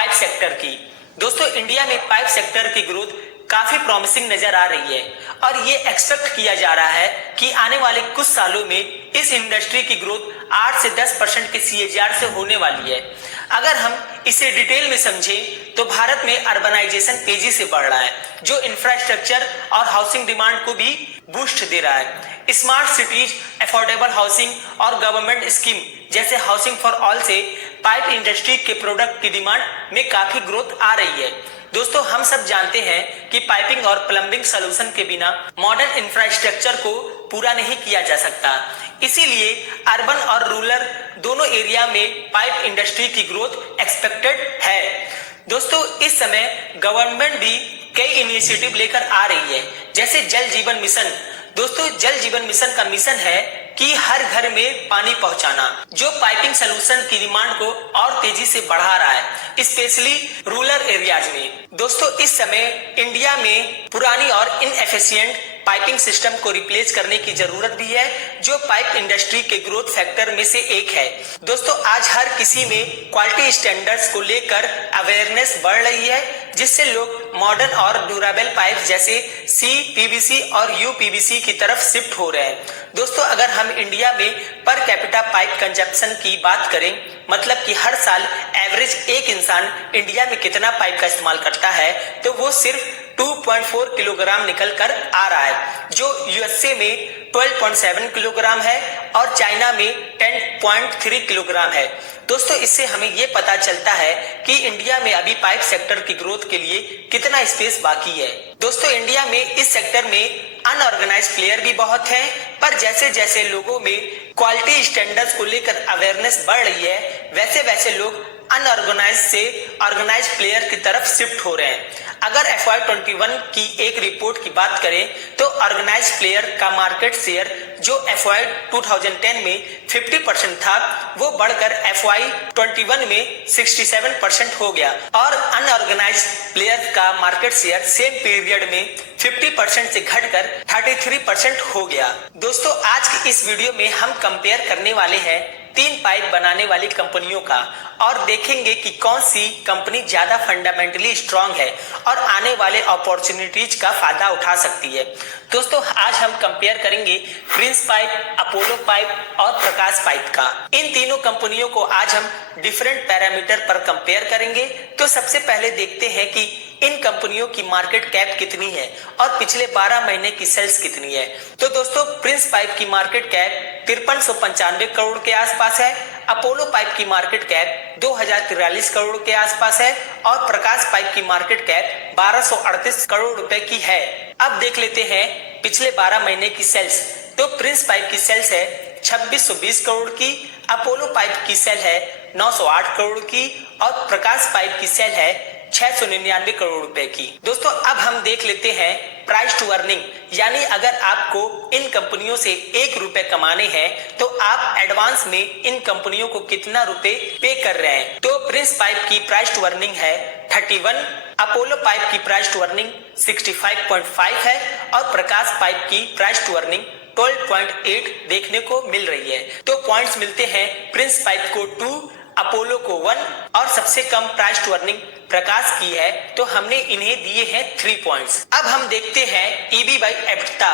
Pipe sector की। दोस्तों India में पाइप सेक्टर की ग्रोथ काफी प्रॉमिसिंग नजर आ रही है और ये एक्सपेक्ट किया जा रहा है कि आने वाले कुछ सालों में इस इंडस्ट्री की ग्रोथ 8 से 10% के सीएजीआर से होने वाली है। अगर हम इसे डिटेल में समझें तो भारत में अर्बनाइजेशन तेजी से बढ़ रहा है जो इंफ्रास्ट्रक्चर और हाउसिंग डिमांड को भी बूस्ट दे रहा है। स्मार्ट सिटीज, अफोर्डेबल हाउसिंग और गवर्नमेंट स्कीम जैसे हाउसिंग फॉर ऑल से पाइप इंडस्ट्री के प्रोडक्ट की डिमांड में काफी ग्रोथ आ रही है। दोस्तों हम सब जानते हैं कि पाइपिंग और प्लम्बिंग सॉल्यूशन के बिना मॉडर्न इंफ्रास्ट्रक्चर को पूरा नहीं किया जा सकता। इसीलिए अर्बन और रूरल दोनों एरिया में पाइप इंडस्ट्री की ग्रोथ एक्सपेक्टेड है। दोस्तों इस समय गवर्नमेंट भी कई इनिशिएटिव लेकर आ रही है जैसे जल जीवन मिशन। दोस्तों जल जीवन मिशन का मिशन है कि हर घर में पानी पहुंचाना, जो पाइपिंग सॉल्यूशन की डिमांड को और तेजी से बढ़ा रहा है स्पेशली रूरल एरियाज में। दोस्तों इस समय इंडिया में पुरानी और इनएफिशिएंट पाइपिंग सिस्टम को रिप्लेस करने की जरूरत भी है जो पाइप इंडस्ट्री के ग्रोथ फैक्टर में से एक है। दोस्तों आज हर किसी में क्वालिटी स्टैंडर्ड्स को लेकर अवेयरनेस बढ़ रही है जिससे लोग मॉडर्न और ड्यूरेबल पाइप जैसे सी पीवीसी और यूपीवीसी की तरफ शिफ्ट हो रहे हैं। दोस्तों अगर हम इंडिया में पर कैपिटा पाइप कंजप्शन की बात करें, मतलब कि हर साल एवरेज एक इंसान इंडिया में कितना पाइप का इस्तेमाल करता है, तो वो सिर्फ 2.4 किलोग्राम निकल कर आ रहा है जो यूएसए में 12.7 किलोग्राम है और चाइना में 10.3 किलोग्राम है। दोस्तों इससे हमें ये पता चलता है कि इंडिया में अभी पाइप सेक्टर की ग्रोथ के लिए कितना स्पेस बाकी है। दोस्तों इंडिया में इस सेक्टर में अनऑर्गेनाइज्ड प्लेयर भी बहुत हैं, पर जैसे जैसे लोगों में क्वालिटी स्टैंडर्ड्स को लेकर अवेयरनेस बढ़ रही है वैसे वैसे लोग अनऑर्गेनाइज से ऑर्गेनाइज प्लेयर की तरफ शिफ्ट हो रहे हैं। अगर FY21 की एक रिपोर्ट की बात करें तो ऑर्गेनाइज प्लेयर का मार्केट शेयर जो FY 2010 में 50% था वो बढ़कर FY21 में 67% हो गया और अनऑर्गेनाइज प्लेयर का मार्केट शेयर सेम पीरियड में 50% से घटकर 33% हो गया। दोस्तों आज की इस वीडियो में हम कंपेयर करने वाले हैं 3 पाइप बनाने वाली कंपनियों का और देखेंगे कि कौन सी कंपनी ज्यादा फंडामेंटली स्ट्रांग है और आने वाले अपॉर्चुनिटीज का फायदा उठा सकती है। दोस्तों आज हम कंपेयर करेंगे प्रिंस पाइप, अपोलो पाइप और प्रकाश पाइप का। इन तीनों कंपनियों को आज हम डिफरेंट पैरामीटर पर कंपेयर करेंगे। तो सबसे पहले देखते हैं कि इन कंपनियों की मार्केट कैप कितनी है और पिछले 12 महीने की सेल्स कितनी है। तो दोस्तों प्रिंस पाइप की मार्केट कैप 5395 करोड़ के आसपास है, अपोलो पाइप की मार्केट कैप 2043 करोड़ के आसपास है और प्रकाश पाइप की मार्केट कैप 1238 करोड़ रुपए की है। अब देख लेते हैं पिछले 12 महीने की सेल्स। तो प्रिंस पाइप की सेल्स है 2620 करोड़ की, अपोलो पाइप की सेल है 908 करोड़ की और प्रकाश पाइप की सेल है 699 करोड़ रुपए की। दोस्तों अब हम देख लेते हैं प्राइस टू अर्निंग, यानी अगर आपको इन कंपनियों से 1 रुपए कमाने हैं तो आप एडवांस में इन कंपनियों को कितना रुपए पे कर रहे हैं। तो प्रिंस पाइप की प्राइस टू अर्निंग है 31, अपोलो पाइप की प्राइस टू अर्निंग 65.5 है और प्रकाश पाइप की प्राइस टू अर्निंग 12.8 देखने को मिल रही है। तो पॉइंट्स मिलते हैं प्रिंस पाइप को 2, अपोलो को 1 और सबसे कम प्राइस टू अर्निंग प्रकाश की है तो हमने इन्हें दिए हैं 3 पॉइंट्स। अब हम देखते हैं EB बाई एबिटा।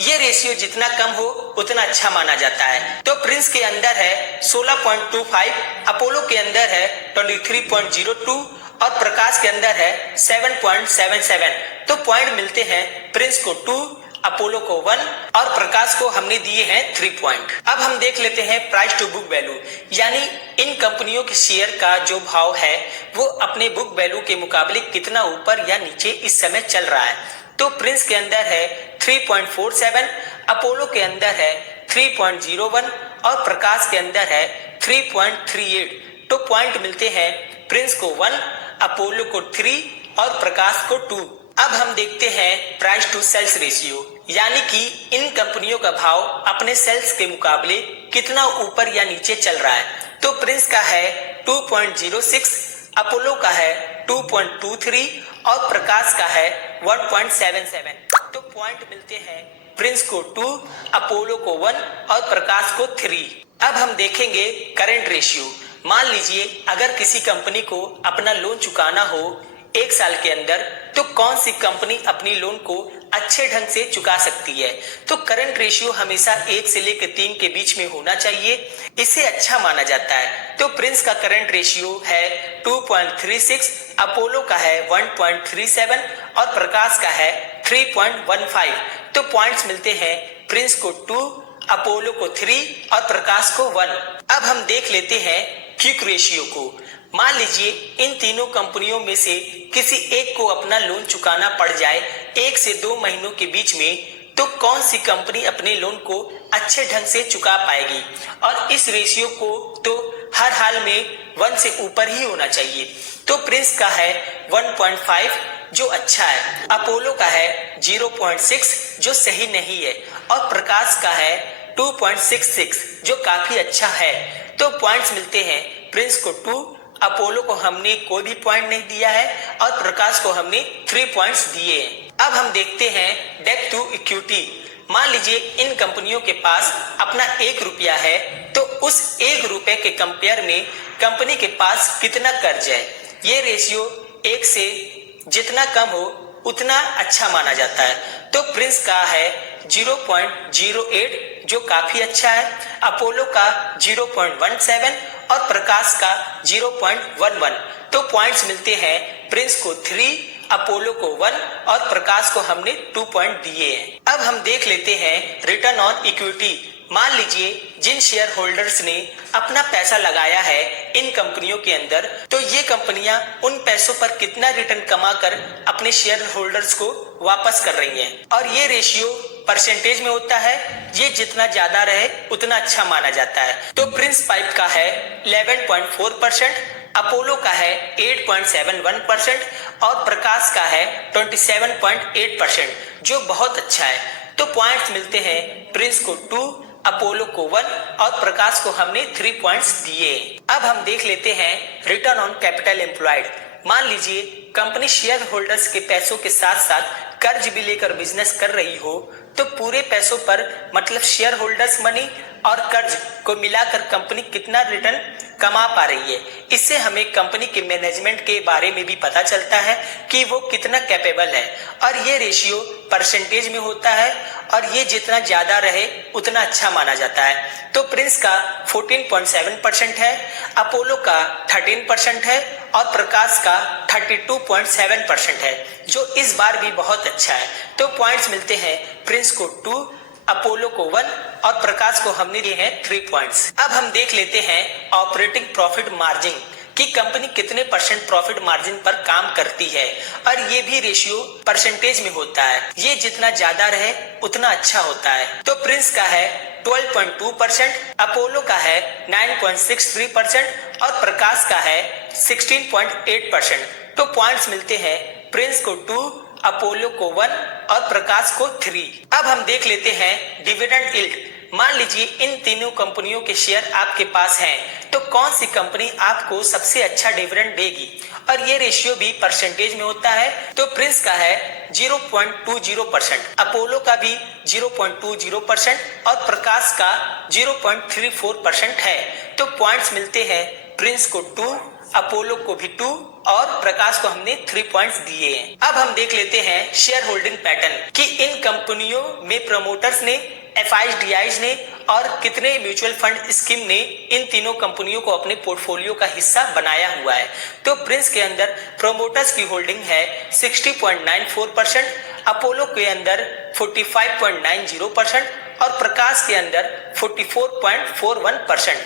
ये रेशियो जितना कम हो उतना अच्छा माना जाता है। तो प्रिंस के अंदर है 16.25, अपोलो के अंदर है 23.02 और प्रकाश के अंदर है 7.77। तो पॉइंट मिलते हैं प्रिंस को 2, अपोलो को 1 और प्रकाश को हमने दिए हैं 3 पॉइंट। अब हम देख लेते हैं प्राइस टू बुक वैल्यू, यानी इन कंपनियों के शेयर का जो भाव है वो अपने बुक वैल्यू के मुकाबले कितना ऊपर या नीचे इस समय चल रहा है। तो प्रिंस के अंदर है 3.47, अपोलो के अंदर है 3.01 और प्रकाश के अंदर है 3.38। तो पॉइंट मिलते हैं प्रिंस को 1, अपोलो को 3 और प्रकाश को 2। अब हम देखते हैं प्राइस टू सेल्स रेशियो, यानी कि इन कंपनियों का भाव अपने सेल्स के मुकाबले कितना ऊपर या नीचे चल रहा है। तो प्रिंस का है 2.06, अपोलो का है 2.23 और प्रकाश का है 1.77। तो पॉइंट मिलते हैं प्रिंस को 2, अपोलो को 1 और प्रकाश को 3। अब हम देखेंगे करंट रेशियो, मान लीजिए अगर किसी कंपनी को अपना लोन चुकाना हो 1 साल के अंदर, तो कौन सी कंपनी अपनी लोन को अच्छे ढंग से चुका सकती है? तो करंट रेशियो हमेशा 1 से लेकर 3 के बीच में होना चाहिए, इसे अच्छा माना जाता है। तो प्रिंस का करंट रेशियो है 2.36, अपोलो का है 1.37 और प्रकाश का है 3.15। तो पॉइंट्स मिलते हैं प्रिंस को 2, अपोलो को 3 और प्रकाश को 1। अब हम देख लेते हैं क्विक रेशियो को। मान लीजिए इन तीनों कंपनियों में से किसी एक को अपना लोन चुकाना पड़ जाए 1 से 2 महीनों के बीच में, तो कौन सी कंपनी अपने लोन को अच्छे ढंग से चुका पाएगी? और इस रेशियो को तो हर हाल में 1 से ऊपर ही होना चाहिए। तो प्रिंस का है 1.5 जो अच्छा है, अपोलो का है 0.6 जो सही नहीं है और प्रकाश का है 2.66 जो काफी अच्छा है। तो पॉइंट्स मिलते हैं प्रिंस को 2, अपोलो को हमने कोई भी पॉइंट नहीं दिया है और प्रकाश को हमने 3 पॉइंट्स दिए हैं। अब हम देखते हैं डेट टू इक्विटी। मान लीजिए इन कंपनियों के पास अपना 1 रुपया है, तो उस 1 रुपए के कंपेयर में कंपनी के पास कितना कर्ज है? ये रेशियो 1 से जितना कम हो उतना अच्छा माना जाता है। तो प्रिंस का है 0.08 जो काफी अच्छा है, अपोलो का 0.17 और प्रकाश का 0.11। तो पॉइंट्स मिलते हैं प्रिंस को 3, अपोलो को 1 और प्रकाश को हमने 2 पॉइंट दिए हैं। अब हम देख लेते हैं रिटर्न ऑन इक्विटी। मान लीजिए जिन शेयर होल्डर्स ने अपना पैसा लगाया है इन कंपनियों के अंदर, तो ये कंपनियां उन पैसों पर कितना रिटर्न कमाकर अपने शेयर होल्डर्स को वापस कर रही हैं। और ये रेशियो परसेंटेज में होता है, ये जितना ज्यादा रहे उतना अच्छा माना जाता है। तो प्रिंस पाइप का है 11.4%, अपोलो का है 8.71% और प्रकाश का है 27.8% जो बहुत अच्छा है। तो पॉइंट्स मिलते हैं प्रिंस को 2, अपोलो को 1 और प्रकाश को हमने 3 पॉइंट्स दिए। अब हम देख लेते हैं रिटर्न ऑन कैपिटल एम्प्लॉयड। मान लीजिए कंपनी शेयर होल्डर्स के पैसों के साथ साथ कर्ज भी लेकर बिजनेस कर रही हो, तो पूरे पैसों पर मतलब शेयर होल्डर्स मनी और कर्ज को मिलाकर कंपनी कितना रिटर्न कमा पा रही है। इससे हमें कंपनी के मैनेजमेंट के बारे में भी पता चलता है कि वो कितना कैपेबल है। और ये रेशियो परसेंटेज में होता है और ये जितना ज्यादा रहे उतना अच्छा माना जाता है। तो प्रिंस का 14.7% है, अपोलो का 13% है और प्रकाश का 32.7% है जो इस बार भी बहुत अच्छा है। तो पॉइंट्स मिलते हैं प्रिंस को 2, अपोलो को 1 और प्रकाश को हमने दिए हैं 3 पॉइंट्स। अब हम देख लेते हैं ऑपरेटिंग प्रॉफिट मार्जिन कि कंपनी कितने % प्रॉफिट मार्जिन पर काम करती है और ये भी रेशियो परसेंटेज में होता है, ये जितना ज्यादा रहे उतना अच्छा होता है। तो प्रिंस का है 12.2%, अपोलो का है 9.63% और प्रकाश का है 16.8%। तो पॉइंट्स मिलते हैं प्रिंस को 2, अपोलो को 1 और प्रकाश को 3। अब हम देख लेते हैं डिविडेंड यील्ड। मान लीजिए इन तीनों कंपनियों के शेयर आपके पास हैं, तो कौन सी कंपनी आपको सबसे अच्छा डिविडेंड देगी? और ये रेशियो भी परसेंटेज में होता है। तो प्रिंस का है 0.20%, अपोलो का भी 0.20% और प्रकाश का 0.34% है। तो पॉइंट्स मिलते हैं प्रिंस को 2, अपोलो को भी 2 और प्रकाश को हमने 3 पॉइंट्स दिए हैं। अब हम देख लेते हैं शेयर होल्डिंग पैटर्न कि इन कंपनियों में प्रमोटर्स ने, एफआईज, डीआईज ने और कितने म्यूचुअल फंड स्कीम ने इन तीनों कंपनियों को अपने पोर्टफोलियो का हिस्सा बनाया हुआ है। तो प्रिंस के अंदर प्रोमोटर्स की होल्डिंग है 60.94%, अपोलो के अंदर 45.90% और प्रकाश के अंदर 44.41%।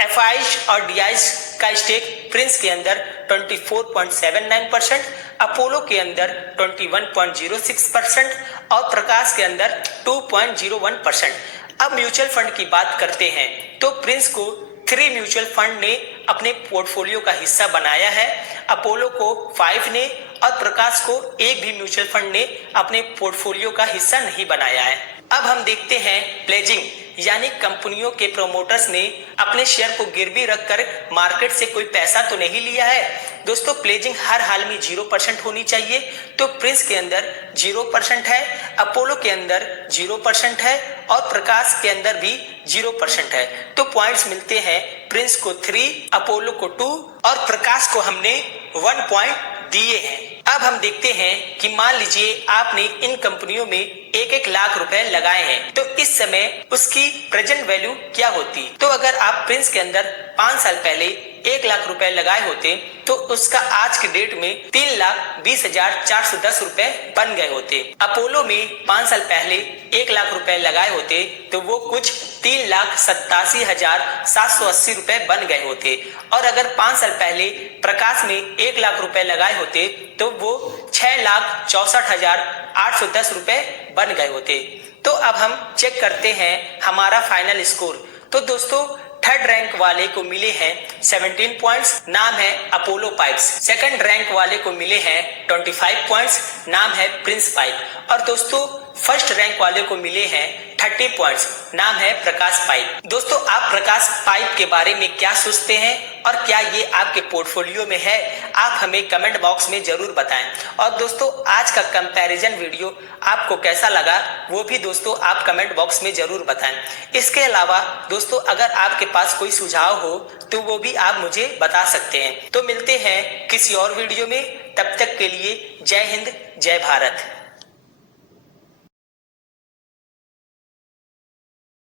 एफआईज और डीआईज का स्टेक प्रिंस के अंदर 24.79%, अपोलो के अंदर 21.06% और प्रकाश के अंदर 2.01%। अब म्यूचुअल फंड की बात करते हैं तो प्रिंस को 3 म्यूचुअल फंड ने अपने पोर्टफोलियो का हिस्सा बनाया है, अपोलो को 5 ने और प्रकाश को एक भी म्यूचुअल फंड ने अपने पोर्टफोलियो का हिस्सा नहीं बनाया है। अब हम देखते हैं प्लेजिंग यानी कंपनियों के प्रोमोटर्स ने अपने शेयर को गिरवी रखकर मार्केट से कोई पैसा तो नहीं लिया है। दोस्तों प्लेजिंग हर हाल में 0% होनी चाहिए। तो प्रिंस के अंदर 0% है, अपोलो के अंदर 0% है और प्रकाश के अंदर भी 0% है। तो पॉइंट्स मिलते हैं प्रिंस को 3, अपोलो को 2 और प्रकाश को हमने 1 पॉइंट दिए हैं। अब हम देखते हैं कि मान लीजिए आपने इन कंपनियों में 1-1 लाख रुपए लगाए हैं, तो इस समय उसकी प्रेजेंट वैल्यू क्या होती। तो अगर आप प्रिंस के अंदर 5 साल पहले 1 लाख रुपए लगाए होते तो उसका आज के डेट में 3,20,410 रुपए बन गए होते। अपोलो में 5 साल पहले 1 लाख रुपए लगाए होते तो वो कुछ 3,87,780 रुपए बन गए होते। और अगर 5 साल पहले प्रकाश में 1 लाख रुपए लगाए होते तो वो 6,64,810 रुपए बन गए होते। तो अब हम चेक करते हैं हमारा फाइनल स्कोर। तो दोस्तों थर्ड रैंक वाले को मिले हैं 17 पॉइंट्स, नाम है अपोलो पाइप्स। सेकंड रैंक वाले को मिले हैं 25 पॉइंट्स, नाम है प्रिंस पाइप। और दोस्तों फर्स्ट रैंक वाले को मिले हैं 30 पॉइंट्स, नाम है प्रकाश पाइप। दोस्तों आप प्रकाश पाइप के बारे में क्या सोचते हैं और क्या ये आपके पोर्टफोलियो में है, आप हमें कमेंट बॉक्स में जरूर बताएं। और दोस्तों आज का कंपैरिजन वीडियो आपको कैसा लगा वो भी दोस्तों आप कमेंट बॉक्स में जरूर बताएं। इसके अलावा दोस्तों अगर आपके पास कोई सुझाव हो तो वो भी आप मुझे बता सकते हैं। तो मिलते हैं किसी और वीडियो में, तब तक के लिए जय हिंद जय भारत।